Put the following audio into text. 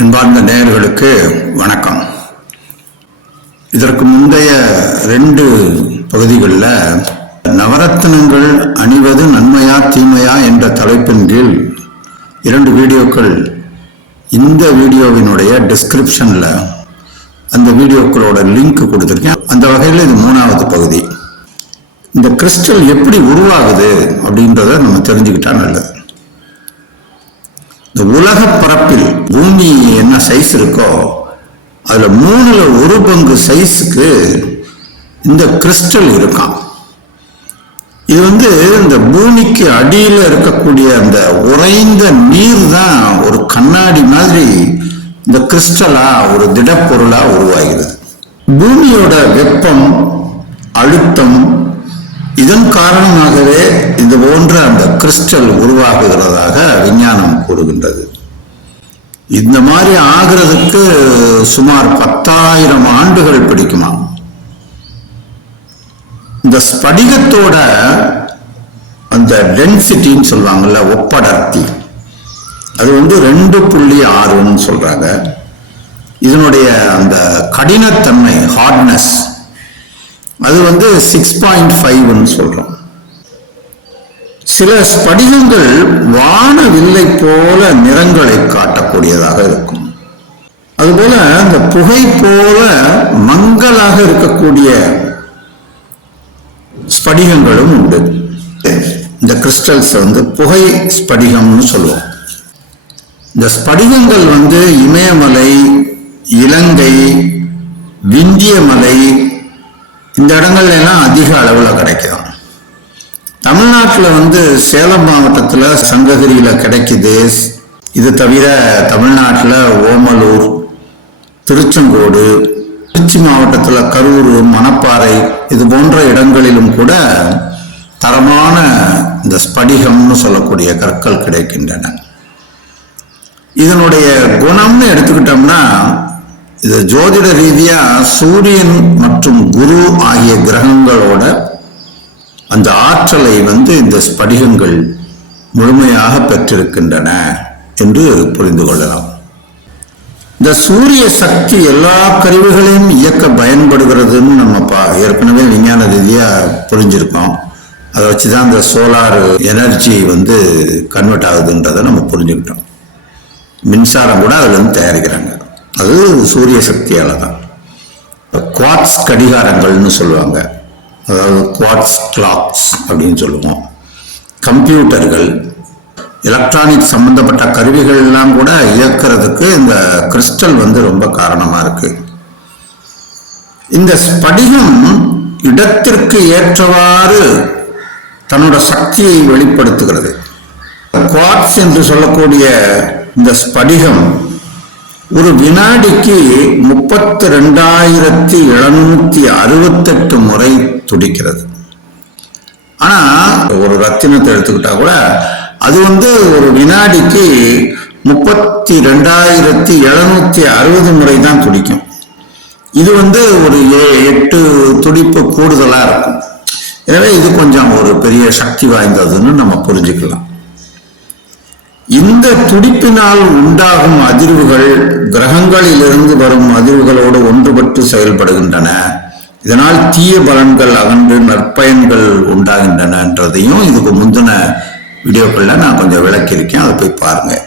அன்பார்ந்த நேயர்களுக்கு வணக்கம். இதற்கு முந்தைய ரெண்டு பகுதிகளில் நவரத்தினங்கள் அணிவது நன்மையா தீமையா என்ற தலைப்பின் கீழ் இரண்டு வீடியோக்கள் இந்த வீடியோவினுடைய டிஸ்கிரிப்ஷனில் அந்த வீடியோக்களோட லிங்க் கொடுத்துருக்கேன். அந்த வகையில் இது மூணாவது பகுதி. இந்த கிறிஸ்டல் எப்படி உருவாகுது அப்படின்றத நம்ம தெரிஞ்சுக்கிட்டா நல்லது. இந்த உலக பரப்பில் பூமி என்ன சைஸ் இருக்கோ அதுல மூணுல ஒரு பங்கு சைஸுக்கு இந்த கிறிஸ்டல் இருக்கான் இது வந்து இந்த பூமிக்கு அடியில் இருக்கக்கூடிய அந்த உறைந்த நீர் தான் ஒரு கண்ணாடி மாதிரி இந்த கிறிஸ்டலா ஒரு திடப்பொருளா உருவாகிறது. பூமியோட வெப்பம் அழுத்தம் இதன் காரணமாகவே இது போன்ற அந்த கிறிஸ்டல் உருவாகுகிறதாக விஞ்ஞானம் கூறுகின்றது. இந்த மாதிரி ஆகிறதுக்கு சுமார் பத்தாயிரம் ஆண்டுகள் பிடிக்குமா? இந்த ஸ்படிகத்தோட அந்த டென்சிட்டின்னு சொல்லுவாங்கல்ல ஒப்படர்த்தி. அது வந்து ரெண்டு புள்ளி ஆறுன்னு சொல்றாங்க. இதனுடைய அந்த கடினத்தன்மை ஹார்ட்னஸ் அது வந்து சிக்ஸ் பாயிண்ட் ஃபைவ்னு சொல்றோம். சில ஸ்படிகங்கள் வானவில்லை போல நிறங்களை காட்டக்கூடியதாக இருக்கும். அதுபோல அந்த புகை போல மங்கலாக இருக்கக்கூடிய ஸ்படிகங்களும் உண்டு. இந்த கிறிஸ்டல்ஸ் வந்து புகை ஸ்படிகம்னு சொல்லுவோம். இந்த ஸ்படிகங்கள் வந்து இமயமலை இலங்கை விந்திய மலை இந்த இடங்கள்ல எல்லாம் அதிக அளவில் கிடைக்கும். தமிழ்நாட்டில் வந்து சேலம் மாவட்டத்தில் சங்ககிரியில் கிடைக்குது. இது தவிர தமிழ்நாட்டில் ஓமலூர் திருச்செங்கோடு திருச்சி மாவட்டத்தில் கரூர் மணப்பாறை இது போன்ற இடங்களிலும் கூட தரமான இந்த ஸ்படிகம்னு சொல்லக்கூடிய கற்கள் கிடைக்கின்றன. இதனுடைய குணம்னு எடுத்துக்கிட்டோம்னா இது ஜோதிட ரீதியா சூரியன் மற்றும் குரு ஆகிய கிரகங்களோட அந்த ஆற்றலை வந்து இந்த ஸ்படிகங்கள் முழுமையாக பெற்றிருக்கின்றன என்று புரிந்து கொள்ளலாம். இந்த சூரிய சக்தி எல்லா கருவிகளையும் இயக்க பயன்படுகிறதுன்னு நம்ம பா ஏற்கனவே விஞ்ஞான ரீதியா புரிஞ்சிருக்கோம். அதை வச்சுதான் இந்த சோலார் எனர்ஜி வந்து கன்வெர்ட் ஆகுதுன்றதை நம்ம புரிஞ்சுக்கிட்டோம். மின்சாரம் கூட அதுல இருந்து தயாரிக்கிறாங்க. அது சூரிய சக்தியால் தான் குவாட்ஸ் கடிகாரங்கள்னு சொல்லுவாங்க. அதாவது குவாட்ஸ் கிளாக்ஸ் அப்படின்னு சொல்லுவோம். கம்ப்யூட்டர்கள் எலக்ட்ரானிக் சம்பந்தப்பட்ட கருவிகள் எல்லாம் கூட இயக்கிறதுக்கு இந்த கிறிஸ்டல் வந்து ரொம்ப காரணமாக இருக்கு. இந்த ஸ்படிகம் இடத்திற்கு ஏற்றவாறு தன்னோட சக்தியை வெளிப்படுத்துகிறது. குவாட்ஸ் என்று சொல்லக்கூடிய இந்த ஸ்படிகம் ஒரு வினாடிக்கு முப்பத்தி ரெண்டாயிரத்தி எழுநூத்தி அறுபத்தெட்டு முறை துடிக்கிறது. ஆனா ஒரு ரத்தினத்தை எடுத்துக்கிட்டா கூட அது வந்து ஒரு வினாடிக்கு முப்பத்தி ரெண்டாயிரத்தி எழுநூத்தி அறுபது முறை தான் துடிக்கும். இது வந்து ஒரு எட்டு துடிப்பு கூடுதலா இருக்கும். எனவே இது கொஞ்சம் ஒரு பெரிய சக்தி வாய்ந்ததுன்னு நம்ம புரிஞ்சுக்கலாம். இந்த துடிப்பினால் உண்டாகும் அதிர்வுகள் கிரகங்களிலிருந்து வரும் அதிர்வுகளோடு ஒன்றுபட்டு செயல்படுகின்றன. இதனால் தீய பலன்கள் அகன்று நற்பயன்கள் உண்டாகின்றனன்றதையும் இதுக்கு முந்தின வீடியோக்களில் நான் கொஞ்சம் விளக்கியிருக்கேன். அதை போய் பாருங்கள்